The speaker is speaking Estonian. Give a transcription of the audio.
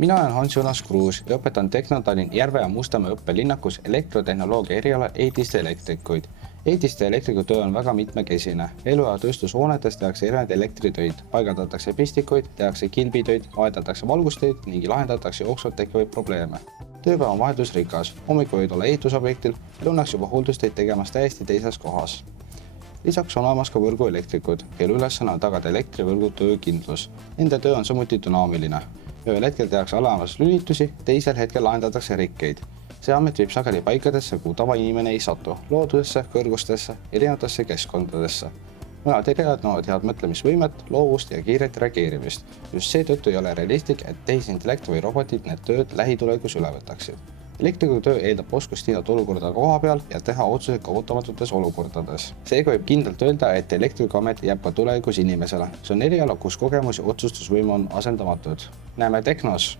Mina olen Hans-Jonas Kruus ja õpetan Tehnotallinn Järve ja Mustamäe õppelinnakus elektrotehnoloogia eriala eetiste elektrikuid. Eetiste elektriku töö on väga mitmekesine. Elu- ja tööstushoonetes tehakse erinevaid elektritöid, paigaldatakse pistikuid, tehakse kilbitöid, vahedatakse valgustöid ning lahendatakse jooksvalt tekkivaid probleeme. Tööpäev on vaheldusrikas, hommikul võid olla ehitusobjektil, lõunaks juba hooldustöid tegemas täiesti teises kohas. Lisaks on olemas ka võrguelektrikud, kelle ülesanne on tagada elektrivõrgu töökindlus. Nende töö on samuti dünaamiline. Ühel hetkel tehakse alamas lülitusi, teisel hetkel lahendatakse rikkeid. See amet viib sageli paikadesse, kuhu tavainimene ei satu, loodusesse, kõrgustesse, erinevatesse keskkondadesse. Mõned erialad nõuavad head mõtlemisvõimet, loovust ja kiiret reageerimist. Just seetõttu ei ole realistlik, et tehisintellekt või robotid need tööd lähitulevikus üle võtaksid. Elektriku töö eeldab oskust hinnata olukorda koha peal ja teha otsuseid ka ootamatutes olukordades. Seega võib kindlalt öelda, et elektrikuamet jääb ka tulevikus inimesele. See on eriala, kus kogemus ja otsustusvõime on asendamatud. Näeme Tehnos!